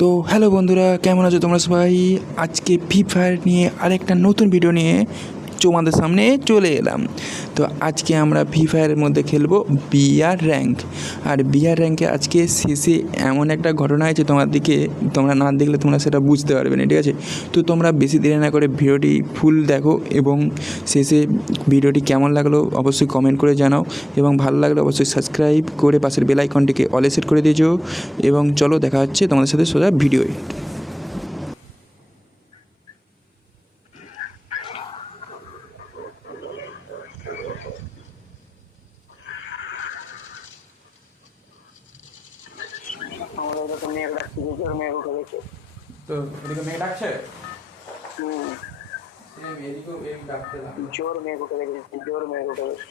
তো হ্যালো বন্ধুরা, কেমন আছো তোমরা সবাই? আজকে ফ্রি ফায়ার নিয়ে আরেকটা নতুন ভিডিও নিয়ে তোমাদের সামনে চলে এলাম। তো আজকে আমরা ফ্রি ফায়ারের মধ্যে খেলবো বিআর র্যাঙ্ক। আর বিআর র্যাঙ্কে আজকে শেষে এমন একটা ঘটনা হয়েছে, তোমরা না দেখলে তোমরা সেটা বুঝতে পারবে না, ঠিক আছে? তো তোমরা বেশি দেরি না করে ভিডিওটি ফুল দেখো এবং শেষে ভিডিওটি কেমন লাগলো অবশ্যই কমেন্ট করে জানাও, এবং ভালো লাগলে অবশ্যই সাবস্ক্রাইব করে পাশের বেল আইকনটিকে অলে সেট করে দিয়েছো। এবং চলো দেখা হচ্ছে তোমাদের সাথে সোজা ভিডিওয়। আমাদের এরকম মেঘ ডাকছে, জোর মেঘ উঠে গেছে। তো এদিকে মেয়ে ডাকছে, হুম, এদিকেও মেয়ে ডাকতে জোর মেঘ উঠে গেছে, জোর মেঘ উঠে গেছে।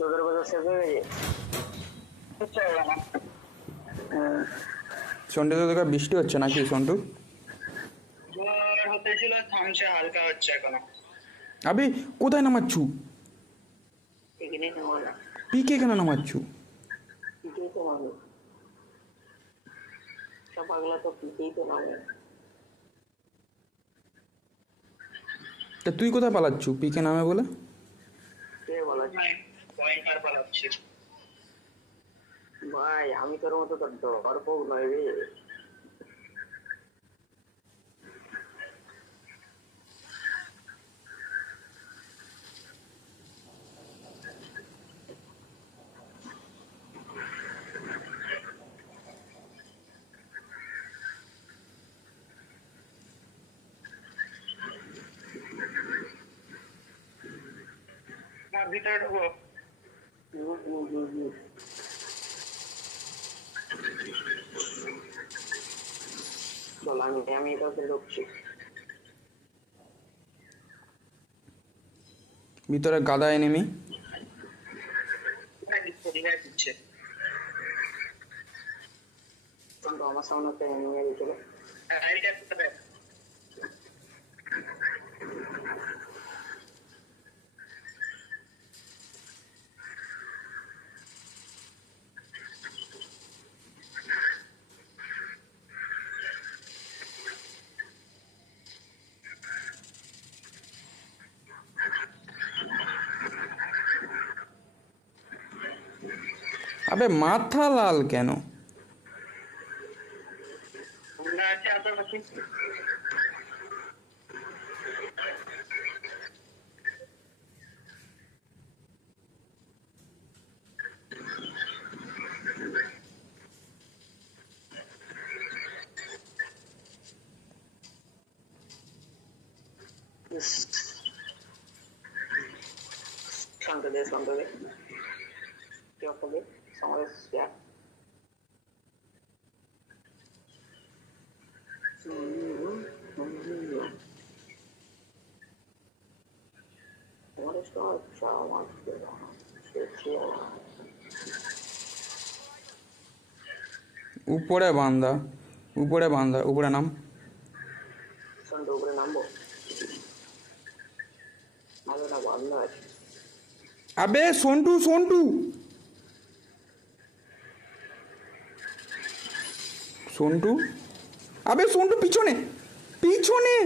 তোদের কথা শেষ হয়ে গেছে। সন্টু তো দেখা বৃষ্টি হচ্ছে নাকি সন্টু? জোর হতেছিল, থামছে, হালকা হচ্ছে এখন। আবে কোথায় নামাচ্ছু? এখানে নেওয়া না, পিকে কেন নামাচ্ছু? পিকেই তো নামে। সব পাগলা তো পিকেই তো নামে। তা তুই কোথায় পালাচ্ছু পিকে নামে বলে? কে বলা যায় পয়েন্ট আর পালাচ্ছে ভাই, আমি তোর মতো তো ডরপোক নয় রে। ভিতরে ঢুকো। চল, আমি এটাতে ঢুকছি। ভিতরে গাদা এনিমি। দিচ্ছে আমার সামনে একটা এনিমি দিচ্ছিল। আবে মাথা লাল কেন? শান্ত দে, শান্ত দে, কেউ হবে সমাবেশ। উপরে বান্দা, উপরে বান্দা, উপরে নাম। শান্ত, উপরে নামবো? আলো না, বন্ধ আছে। আবে সন্টু সন্টু সন্টু আবে সন্টু পিছনে, পিছনে।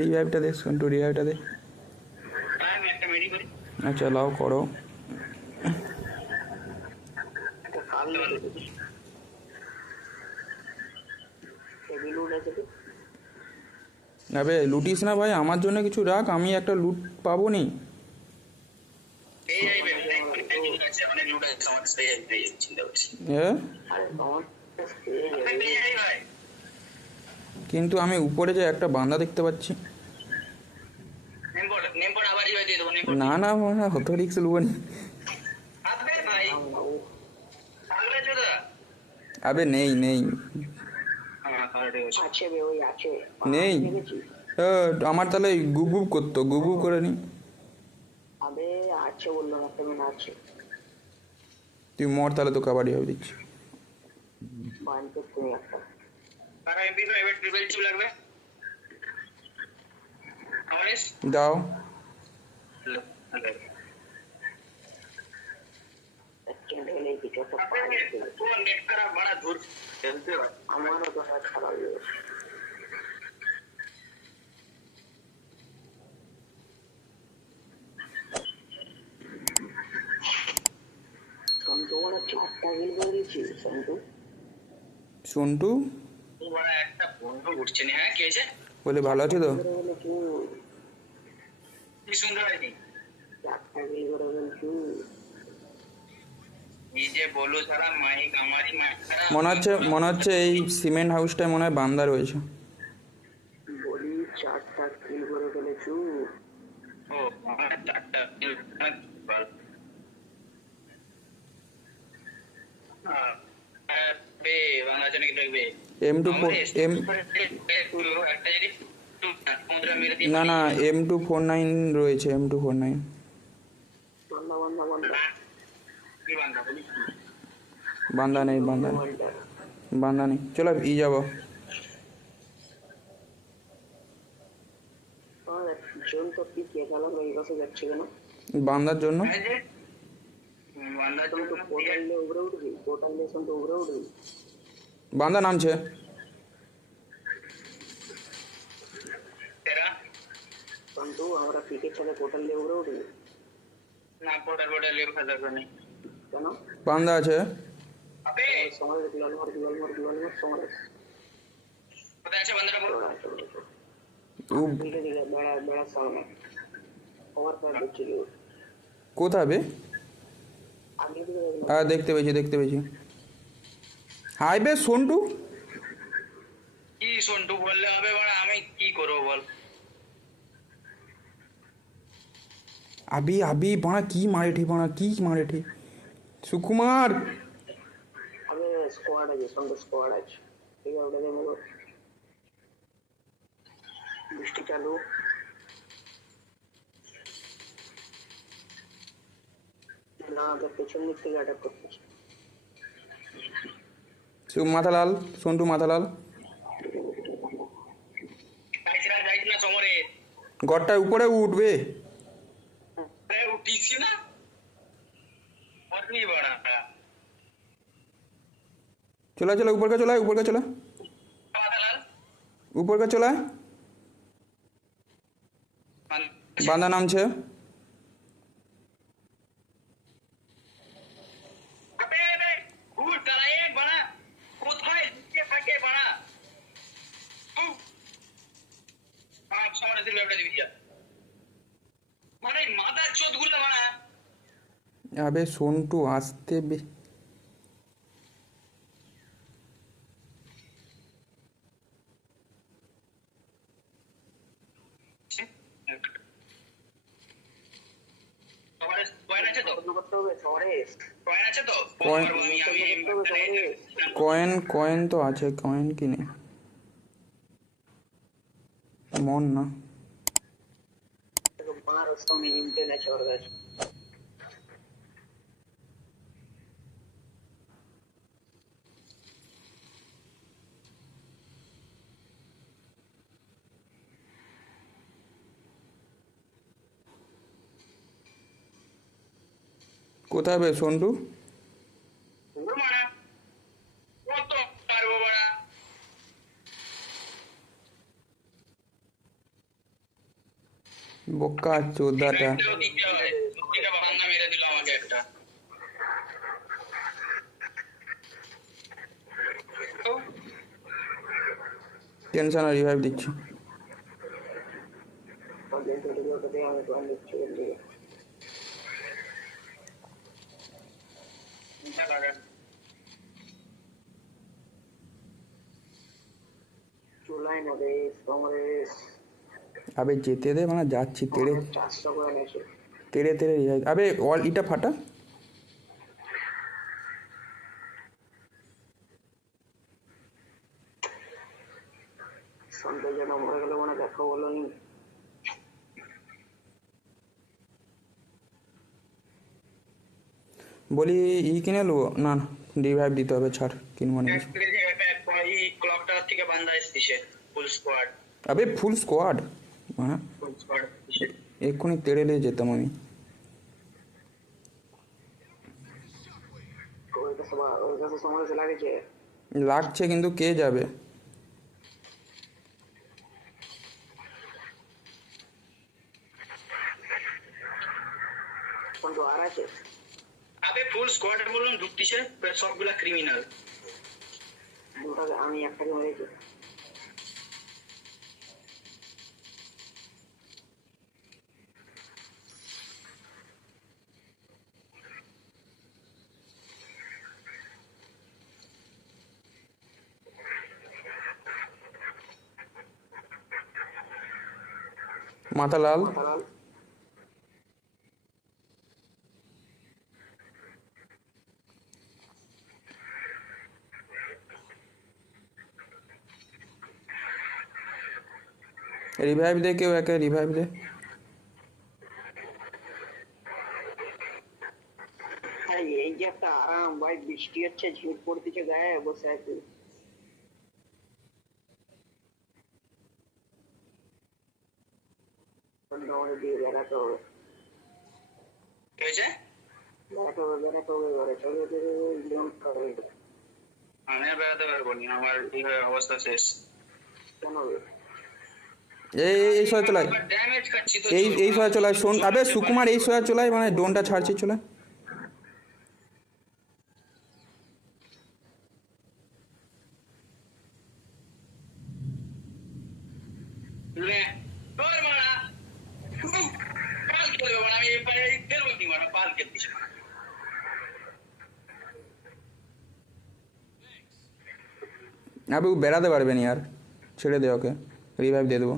রিভাইভটা দে সন্টু, রিভাইভটা দে। আমি একটা মেডি করি। আচ্ছা লাও করো। আবে লুটিস না ভাই, আমার জন্য কিছু রাখ, আমি একটা লুট পাবো নি। হ্যাঁ, কিন্তু আমি উপরে যে একটা বান্দা দেখতে পাচ্ছি। না না না, অত রিক্স লুবো নি। আবে নেই নেই নেই। আমার তাহলে গুপ গুপ করতো, গুপ গুপ করে নি। আবে আছে বললো না, কেমন আছে? তুই মর তাহলে, তো কাবাডি হবে দিচ্ছি। বানতে তুমি একটা তারা এমপি প্রাইভেট ট্রিপল চিপ লাগবে আমারিস দাও। হ্যালো तो नेट खराब बड़ा दूर खेलते हो हमारा तो नेट खराब है সন্তু মানে 4টা গিল করেছি সন্টু বড় একটা বন্ধু উঠছে না হ্যাঁ কি হয়েছে বলে ভালো আছে তো কি সুন্দর আছে 4টা গিল করে বলছি এই যে বলো সারা মাইক আমারই মাইক খারাপ মনে হচ্ছে এই সিমেন্ট হাউসটায় মনে হয় বান্দা রয়েছে বলি 4টা কিল করে ফেলেছু ও আমার 4টা কিল বল বে বাংলা জানি কি দেখবে M24 একটা যদি 15 মেরে দিই না M249 রয়েছে M249 বান্দা কি বান্দা বলি বান্দা নেই চলো ই যাবো জন তো কি কে গেল এই বসে যাচ্ছে কেন বান্দার জন্য বান্দা তো পোর্টালে উপরে উঠবি পোর্টালে সন্ত উপরে উঠবি বান্দা নামছে তেরা সন্তু আমরা ক্রিকেট খেলে পোর্টালে উপরে উঠবি না পোর্টালে উঠা যাবে না কেন বান্দা আছে আবে সময় দিলাম সময় কোথায় আছে বান্দাটা বল দিকে বড় সামনে ওভার পার দিচ্ছি কোথায় বে দেখতে পেয়েছি হাইবে সন্টু কি সন্টু বললে হবে বড় আমি কি করব বল আবি বাড়া কি মারে ঠে সুকুমার আবে স্কোয়াড আছে সন্টু স্কোয়াড আছে ঠিক আছে ওটা দেবো বৃষ্টি চালু না তো পেছন দিক থেকে অ্যাটাক করতেছে মাথালাল সন্টু মাথালাল যাইছিনা সমরে ঘরটার উপরে উঠবে উঠিছি না অর্নি বড়া চলা উপর কা চলা মাথালাল উপর কা চলা বান্দা নামছে আবে সন্টু আসতে বে কয়েন তো আছে কয়েন কিনে মন না কোথায় বে সন্টু বোকা চোদাটা টেনশন আর রিভাইভ দিচ্ছি চুলাই না রে কংগ্রেস আবে যেতে দে মানে যাচ্ছি তেড়ে 400 করে নেছে তেড়ে রিভাইভ আবে অল ইটা ফাটা সন্ধ্যা যেন মরে গেল মানে দেখা বলো নি বলি ই কিনে নেবো না রিভাইভ দিতে হবে ছাড় কিনবো না ক্লকটা থেকে বান্দা এসেছে ফুল স্কোয়াড আবে ফুল স্কোয়াড হ্যাঁ ফুল স্কোয়াড এক্ষুনি তেড়ে যেতাম আমি ওর কাছে সময় লাগছে। লাগছে কিন্তু কে যাবে? কিন্তু আর আছে আবে ফুল স্কোয়াড বলুন ঢুকতিছে সবগুলা ক্রিমিনাল। দুটাকে আমি একটাকে মেরেছি। মাথা লাল। মাথালাল রিভাইভ দে, কেউ একে রিভাইভ দে। হ্যাঁ এই যে একটা আরাম ভাই, বৃষ্টি হচ্ছে, ঝিট পড়তেছে গায়ে, বসে আছি। আমাদের দিয়ে বেড়াতে হবে, বেড়াতে হবে, বেড়াতে হবে, ঘরে চলে যেতে হবে। আমি আর বেড়াতে পারবো না, আমার এইভাবে অবস্থা শেষ। কেন হবে? এই সোয়া চলায়, ড্যামেজ খাচ্ছি তো। এই সোয়া চলায়। শোন আবে সুকুমার, এই সোয়া চলায়, মানে ডোনটা ছাড়ছি চলায়। লে তোর মারা পাল খেলবে মানে, আমি খেলবো কি মানে, পাল খেলতেছি মানে। আবে ও বেড়াতে পারবে না আর, ছেড়ে দে ওকে, রিভাইভ দিয়ে দেবো।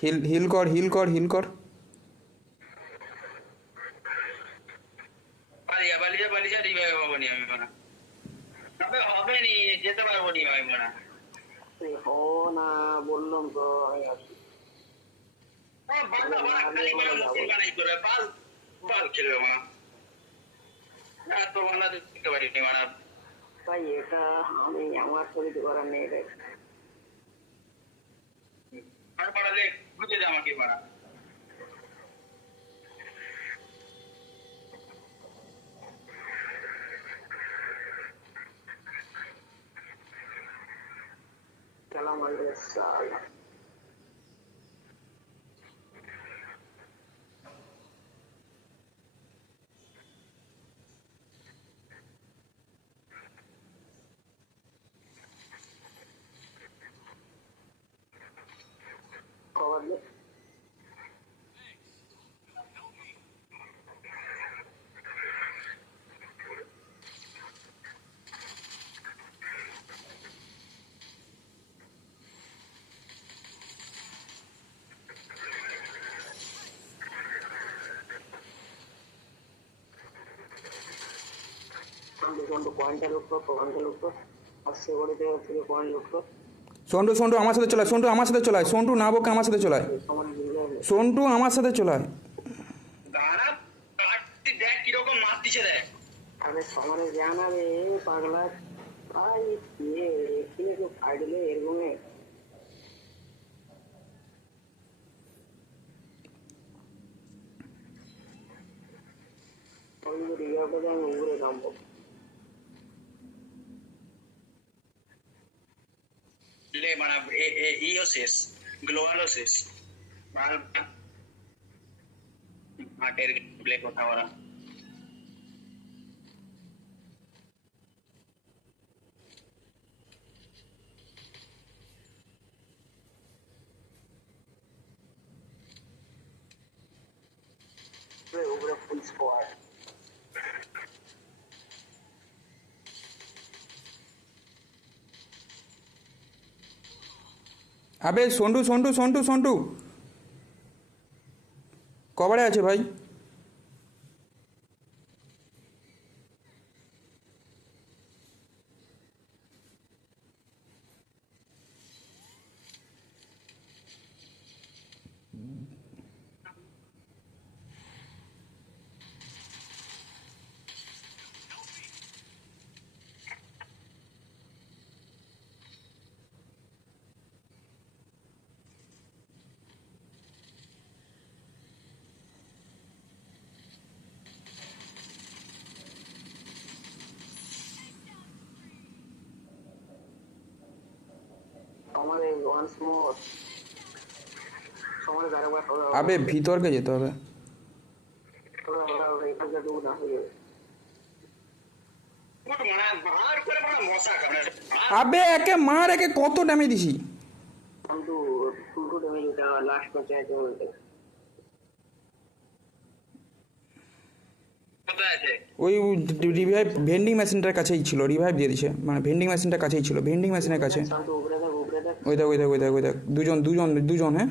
হিল হিল কর, হিল কর, হিল কর। পালিয়া পালিয়া পালিয়া রিভাইভ হবো নি আমি মানে, তবে হবে নি, যেতে পারবো নি আমি মানে। ও না বললাম তো আমি আসি। পাল পাল খেলবে মানে, এত বানা দেখতে পারিনি মানে ভাই। এটা আমি আমার শরীরে করার নেই রে। আর পাড়ালে বুঝে যা আমাকে পাড়া। সালাম আলাইকুম। খবর নেই। পয়েন্টটা লুট কর, পয়েন্টটা লুট কর, আর সেগুলিতে থেকে পয়েন্ট লুট কর। সন্টু সন্টু আমার সাথে চলায়, সন্টু আমার সাথে চলায়, সন্টু না বকে আমার সাথে চলায়, সমান মিলে সন্টু আমার সাথে চলায়। দাঁড়া, কাটতে দেখ কিরকম মাছ দিছে দেখ। আরে সমানে জানাবে পাগলা ভাই, এখানে কেউ ফাইডলে এরকমে। আমি রিভারটাতে আমি উড়ে নামবো। লে মানে ইও শেষ, গ্লোয়ালও শেষ। মাঠের প্লে কথা ওরা। উপরে ফুল স্কোয়াড। আবে সন্টু সন্টু সন্টু সন্টু কবারে আছে ভাই? আবে ভিতরকে যেতে হবে। আবে একে মার, একে কত ড্যামেজ দিছি। ওই রিভাইভ ভেন্ডিং মেশিনটার কাছেই ছিল, রিভাইভ দিয়ে দিছে, মানে ভেন্ডিং মেশিনটার কাছেই ছিল, ভেন্ডিং মেশিনের কাছে। ওই দেখ ওই দেখ ওই দেখ ওই দেখ, দুজন দুজন দুজন, হ্যাঁ।